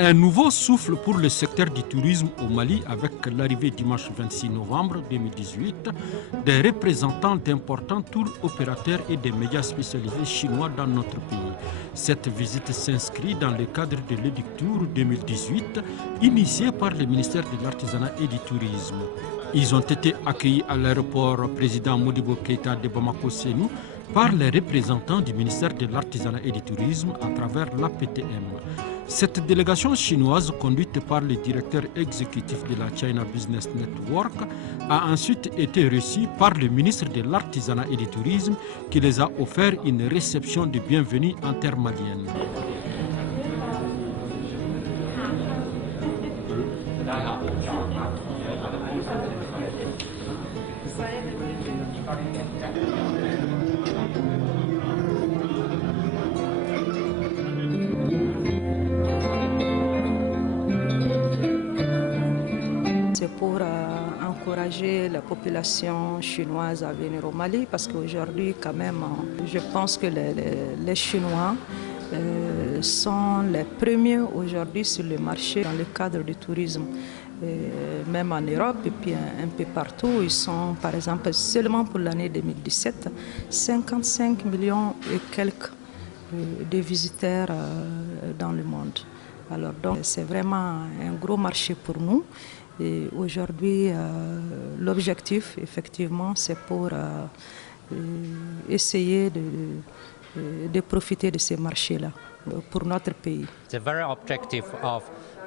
Un nouveau souffle pour le secteur du tourisme au Mali avec l'arrivée dimanche 26 novembre 2018 des représentants d'importants tours opérateurs et des médias spécialisés chinois dans notre pays. Cette visite s'inscrit dans le cadre de l'Edictour 2018 initié par le ministère de l'Artisanat et du Tourisme. Ils ont été accueillis à l'aéroport président Modibo Keïta de Bamako-Sénou par les représentants du ministère de l'Artisanat et du Tourisme à travers l'APTM. Cette délégation chinoise, conduite par le directeur exécutif de la China Business Network, a ensuite été reçue par le ministre de l'Artisanat et du Tourisme qui les a offert une réception de bienvenue intermalienne. C'est pour encourager la population chinoise à venir au Mali parce qu'aujourd'hui, quand même, je pense que les Chinois sont les premiers aujourd'hui sur le marché dans le cadre du tourisme. Même en Europe et puis un peu partout, ils sont, par exemple, seulement pour l'année 2017, 55 millions et quelques de visiteurs dans le monde. Alors donc c'est vraiment un gros marché pour nous. Et aujourd'hui, l'objectif, effectivement, c'est pour essayer de profiter de ces marchés-là pour notre pays.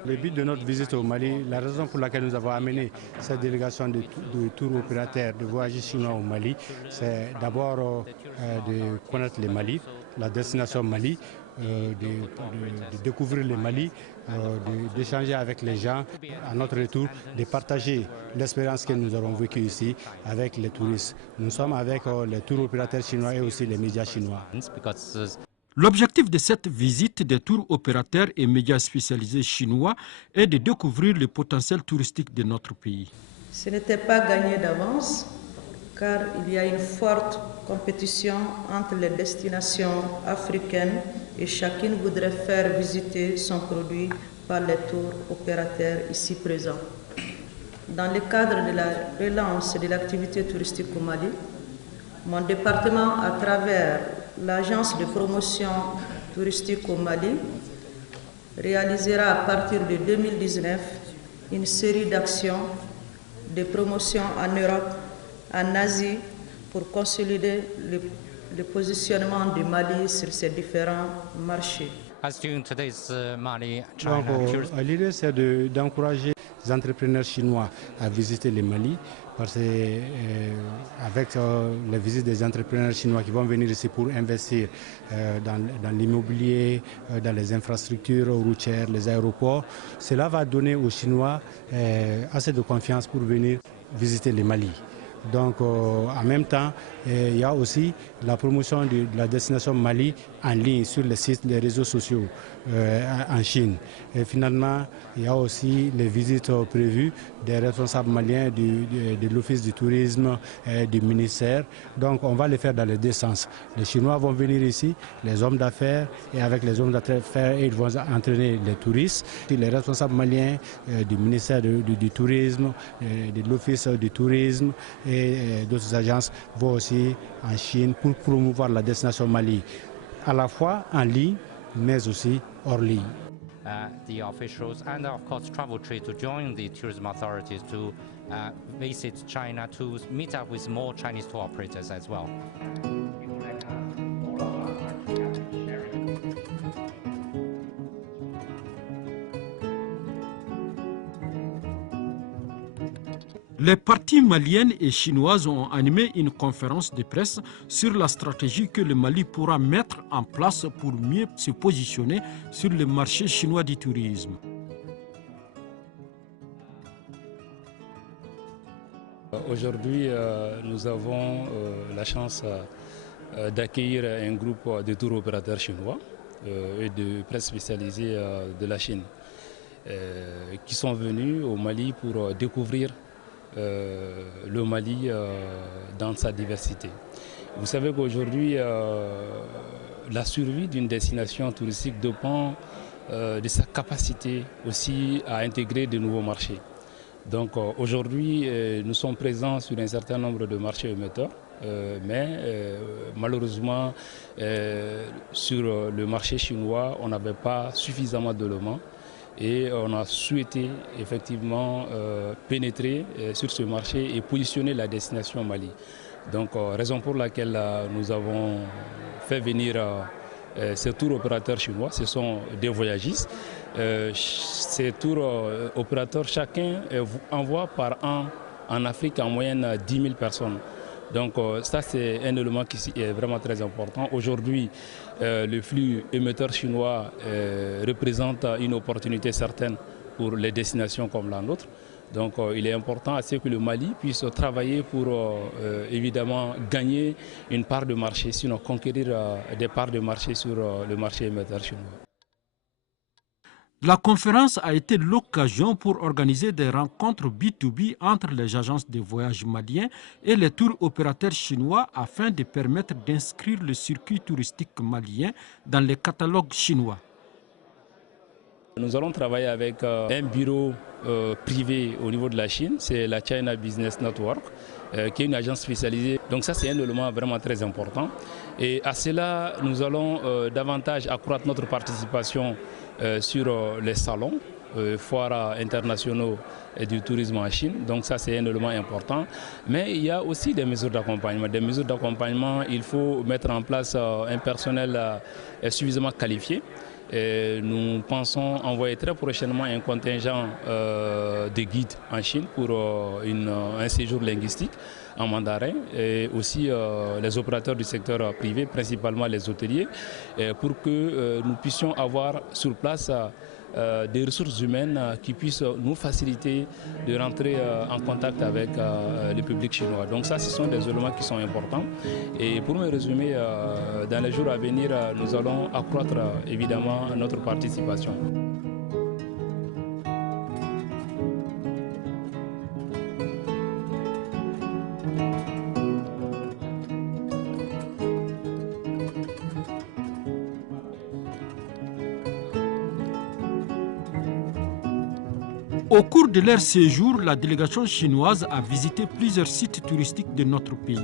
Le but de notre visite au Mali, la raison pour laquelle nous avons amené cette délégation de tours opérateurs, de voyageurs chinois au Mali, c'est d'abord de connaître le Mali, la destination Mali, de découvrir le Mali, d'échanger avec les gens, à notre retour, de partager l'expérience que nous aurons vécue ici avec les touristes. Nous sommes avec les tours opérateurs chinois et aussi les médias chinois. L'objectif de cette visite des tours opérateurs et médias spécialisés chinois est de découvrir le potentiel touristique de notre pays. Ce n'était pas gagné d'avance car il y a une forte compétition entre les destinations africaines et chacune voudrait faire visiter son produit par les tours opérateurs ici présents. Dans le cadre de la relance de l'activité touristique au Mali, mon département, à travers l'agence de promotion touristique au Mali, réalisera à partir de 2019 une série d'actions de promotion en Europe, en Asie, pour consolider le positionnement du Mali sur ces différents marchés. L'idée, c'est d'encourager les entrepreneurs chinois à visiter le Mali, parce qu'avec la visite des entrepreneurs chinois qui vont venir ici pour investir dans l'immobilier, dans les infrastructures routières, les aéroports, cela va donner aux Chinois assez de confiance pour venir visiter le Mali. Donc en même temps, il y a aussi la promotion de la destination Mali en ligne sur les sites, les réseaux sociaux en Chine. Et finalement, il y a aussi les visites prévues des responsables maliens de l'Office du tourisme et du ministère. Donc on va les faire dans les deux sens. Les Chinois vont venir ici, les hommes d'affaires, et avec les hommes d'affaires, ils vont entraîner les touristes. Les responsables maliens du ministère du tourisme, de l'Office du tourisme et d'autres agences vont aussi en Chine pour promouvoir la destination Mali, à la fois en ligne, mais aussi hors ligne. The officials and of course travel trade to join the tourism authorities to visit China to meet up with more Chinese tour operators as well. Les parties maliennes et chinoises ont animé une conférence de presse sur la stratégie que le Mali pourra mettre en place pour mieux se positionner sur le marché chinois du tourisme. Aujourd'hui, nous avons la chance d'accueillir un groupe de tours opérateurs chinois et de presse spécialisée de la Chine qui sont venus au Mali pour découvrir le Mali dans sa diversité. Vous savez qu'aujourd'hui, la survie d'une destination touristique dépend de sa capacité aussi à intégrer de nouveaux marchés. Donc aujourd'hui, nous sommes présents sur un certain nombre de marchés émetteurs, mais malheureusement, sur le marché chinois, on n'avait pas suffisamment d'éléments et on a souhaité effectivement pénétrer sur ce marché et positionner la destination Mali. Donc raison pour laquelle nous avons fait venir ces tours opérateurs chinois. Ce sont des voyagistes. Ces tours opérateurs, chacun envoie par an en Afrique en moyenne 10 000 personnes. Donc ça, c'est un élément qui est vraiment très important. Aujourd'hui, le flux émetteur chinois représente une opportunité certaine pour les destinations comme la nôtre. Donc il est important à ce que le Mali puisse travailler pour évidemment gagner une part de marché, sinon conquérir des parts de marché sur le marché émetteur chinois. La conférence a été l'occasion pour organiser des rencontres B2B entre les agences de voyage maliens et les tours opérateurs chinois afin de permettre d'inscrire le circuit touristique malien dans les catalogues chinois. Nous allons travailler avec un bureau privé au niveau de la Chine, c'est la China Business Network, qui est une agence spécialisée. Donc ça, c'est un élément vraiment très important. Et à cela, nous allons davantage accroître notre participation sur les salons, foires internationaux et du tourisme en Chine. Donc ça, c'est un élément important. Mais il y a aussi des mesures d'accompagnement. Des mesures d'accompagnement, il faut mettre en place un personnel suffisamment qualifié. Et nous pensons envoyer très prochainement un contingent de guides en Chine pour un séjour linguistique en mandarin et aussi les opérateurs du secteur privé, principalement les hôteliers, pour que nous puissions avoir sur place des ressources humaines qui puissent nous faciliter de rentrer en contact avec le public chinois. Donc ça, ce sont des éléments qui sont importants. Et pour me résumer, dans les jours à venir, nous allons accroître évidemment notre participation. Au cours de leur séjour, la délégation chinoise a visité plusieurs sites touristiques de notre pays.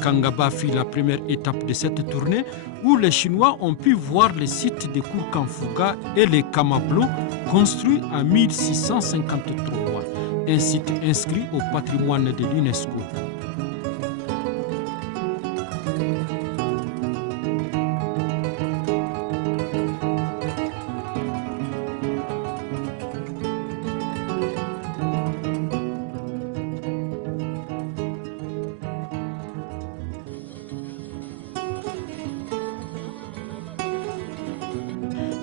Kangaba fut la première étape de cette tournée où les Chinois ont pu voir les sites de Kourkanfouga et les Kamablo construits en 1653, un site inscrit au patrimoine de l'UNESCO.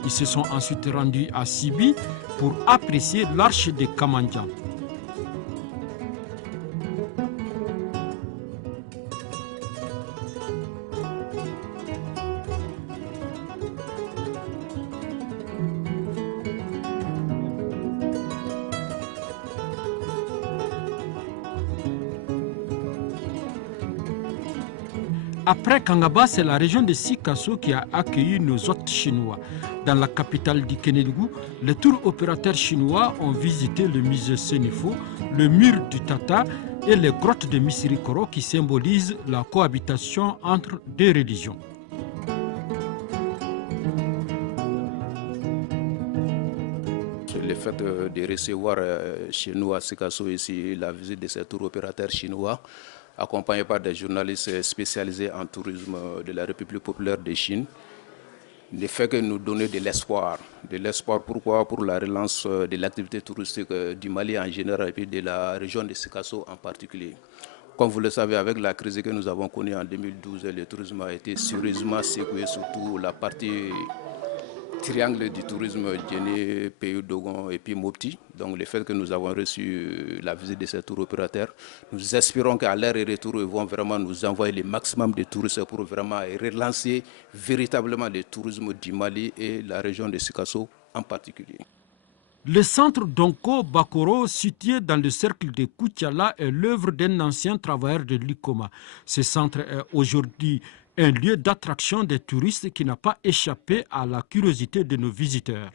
Ils se sont ensuite rendus à Sibi pour apprécier l'arche de Kamandjan. Après Kangaba, c'est la région de Sikasso qui a accueilli nos hôtes chinois. Dans la capitale du Kénédougou, les tours opérateurs chinois ont visité le musée Sénifo, le mur du Tata et les grottes de Misirikoro qui symbolisent la cohabitation entre deux religions. Le fait de recevoir chez nous à Sikasso ici la visite de ces tours opérateurs chinois, accompagné par des journalistes spécialisés en tourisme de la République populaire de Chine, ne fait que nous donner de l'espoir. De l'espoir pourquoi? Pour la relance de l'activité touristique du Mali en général et puis de la région de Sikasso en particulier. Comme vous le savez, avec la crise que nous avons connue en 2012, le tourisme a été sérieusement secoué, surtout la partie triangle du tourisme Djéné, Pays Dogon et puis Mopti. Donc le fait que nous avons reçu la visite de ces tours opérateurs, nous espérons qu'à leur retour, ils vont vraiment nous envoyer le maximum de touristes pour vraiment relancer véritablement le tourisme du Mali et la région de Sikasso en particulier. Le centre Donko Bakoro, situé dans le cercle de Koutiala, est l'œuvre d'un ancien travailleur de l'ICOMA. Ce centre est aujourd'hui un lieu d'attraction des touristes qui n'a pas échappé à la curiosité de nos visiteurs.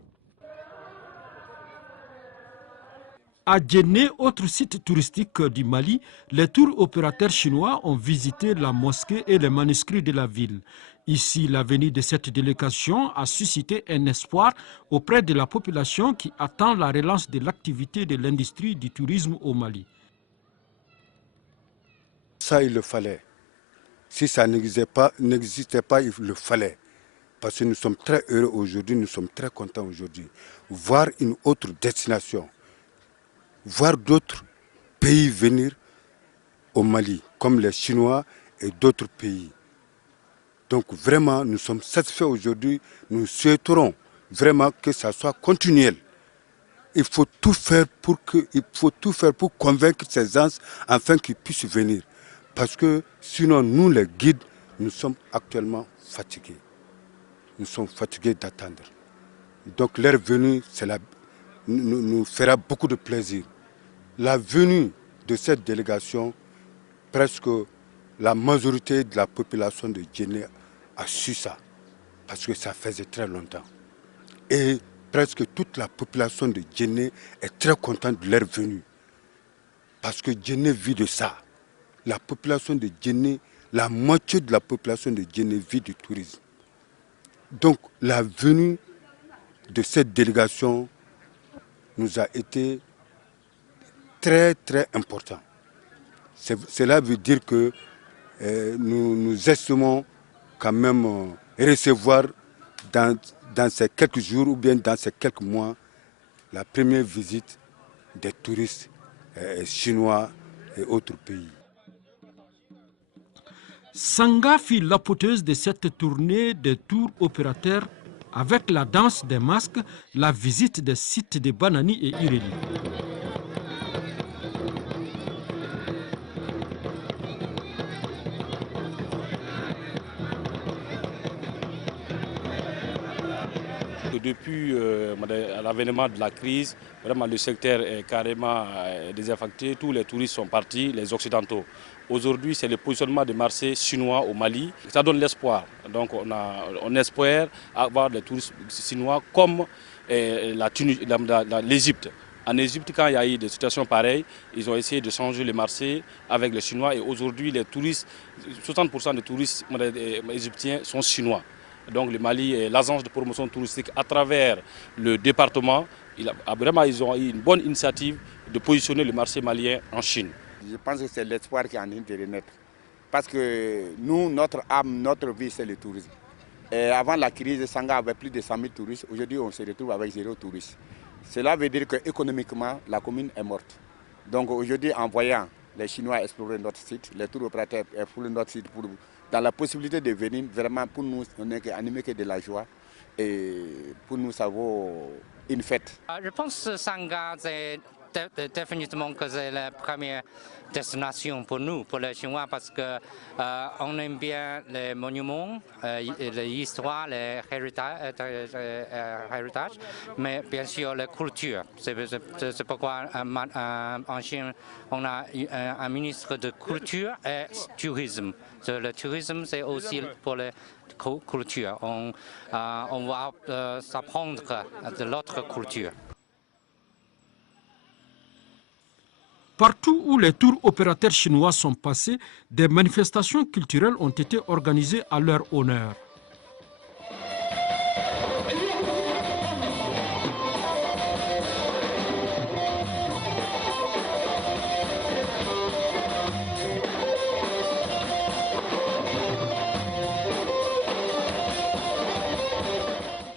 À Djenné, autre site touristique du Mali, les tours opérateurs chinois ont visité la mosquée et les manuscrits de la ville. Ici, la venue de cette délégation a suscité un espoir auprès de la population qui attend la relance de l'activité de l'industrie du tourisme au Mali. Ça, il le fallait. Si ça n'existait pas, il le fallait. Parce que nous sommes très heureux aujourd'hui, nous sommes très contents aujourd'hui. Voir une autre destination, voir d'autres pays venir au Mali, comme les Chinois et d'autres pays. Donc vraiment, nous sommes satisfaits aujourd'hui. Nous souhaiterons vraiment que ça soit continuel. Il faut tout faire pour convaincre ces gens afin qu'ils puissent venir. Parce que sinon, nous les guides, nous sommes actuellement fatigués. Nous sommes fatigués d'attendre. Donc leur venue nous fera beaucoup de plaisir. La venue de cette délégation, presque la majorité de la population de Djenné a su ça, parce que ça faisait très longtemps. Et presque toute la population de Djenné est très contente de leur venue, parce que Djenné vit de ça. La population de Djenné, la moitié de la population de Djenné vit du tourisme. Donc la venue de cette délégation nous a été très très important. Cela veut dire que nous estimons quand même recevoir dans ces quelques jours ou bien dans ces quelques mois la première visite des touristes chinois et autres pays. Sanga fit l'apothéose de cette tournée des tours opérateurs avec la danse des masques, la visite des sites de Banani et Iréli. Depuis l'avènement de la crise, vraiment le secteur est carrément désaffecté. Tous les touristes sont partis, les Occidentaux. Aujourd'hui, c'est le positionnement des marchés chinois au Mali. Ça donne l'espoir. Donc on espère avoir des touristes chinois comme l'Égypte. En Égypte, quand il y a eu des situations pareilles, ils ont essayé de changer le marché avec les Chinois. Et aujourd'hui, les touristes, 60% des touristes égyptiens sont chinois. Donc le Mali, l'agence de promotion touristique à travers le département, ils ont eu une bonne initiative de positionner le marché malien en Chine. Je pense que c'est l'espoir qui est en train de renaître. Parce que nous, notre âme, notre vie, c'est le tourisme. Et avant la crise, Sanga avait plus de 100 000 touristes. Aujourd'hui, on se retrouve avec 0 touristes. Cela veut dire qu'économiquement, la commune est morte. Donc aujourd'hui, en voyant les Chinois explorer notre site, les tours opérateurs explorer notre site dans la possibilité de venir, vraiment pour nous, on n'est animé que de la joie. Et pour nous, ça vaut une fête. Je pense que Sanga, c'est définitivement que c'est la première destination pour nous, pour les Chinois, parce qu'on aime bien les monuments, l'histoire, les héritages, mais bien sûr la culture. C'est pourquoi en Chine, on a un ministre de culture et tourisme. Le tourisme, c'est aussi pour la culture. On va s'apprendre de l'autre culture. Partout où les tours opérateurs chinois sont passés, des manifestations culturelles ont été organisées à leur honneur.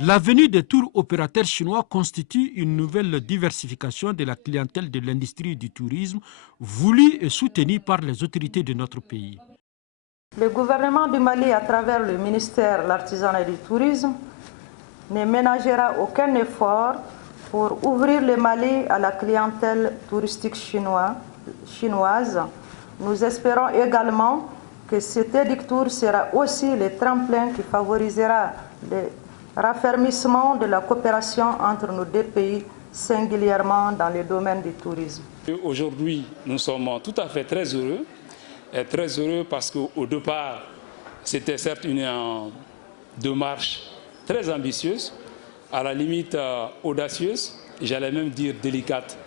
La venue des tours opérateurs chinois constitue une nouvelle diversification de la clientèle de l'industrie du tourisme, voulue et soutenue par les autorités de notre pays. Le gouvernement du Mali, à travers le ministère de l'Artisanat et du Tourisme, ne ménagera aucun effort pour ouvrir le Mali à la clientèle touristique chinoise. Nous espérons également que cet édictour sera aussi le tremplin qui favorisera le raffermissement de la coopération entre nos deux pays, singulièrement dans le domaine du tourisme. Aujourd'hui, nous sommes tout à fait très heureux parce qu'au départ, C'était certes une démarche très ambitieuse, à la limite audacieuse, j'allais même dire délicate.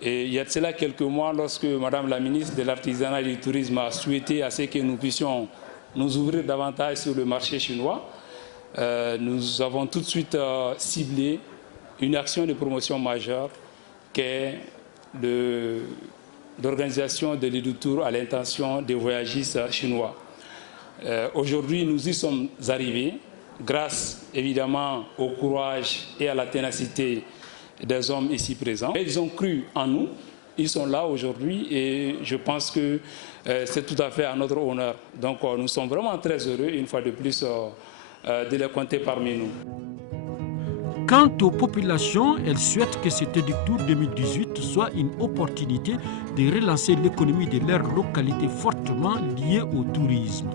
Et il y a de cela quelques mois, lorsque Madame la ministre de l'Artisanat et du Tourisme a souhaité à ce que nous puissions nous ouvrir davantage sur le marché chinois, nous avons tout de suite ciblé une action de promotion majeure qui est l'organisation de l'Edutour à l'intention des voyagistes chinois. Aujourd'hui, nous y sommes arrivés grâce évidemment au courage et à la ténacité des hommes ici présents. Ils ont cru en nous, ils sont là aujourd'hui et je pense que c'est tout à fait à notre honneur. Donc nous sommes vraiment très heureux, une fois de plus, de les compter parmi nous. Quant aux populations, elles souhaitent que cet Edutour 2018 soit une opportunité de relancer l'économie de leur localité fortement liée au tourisme.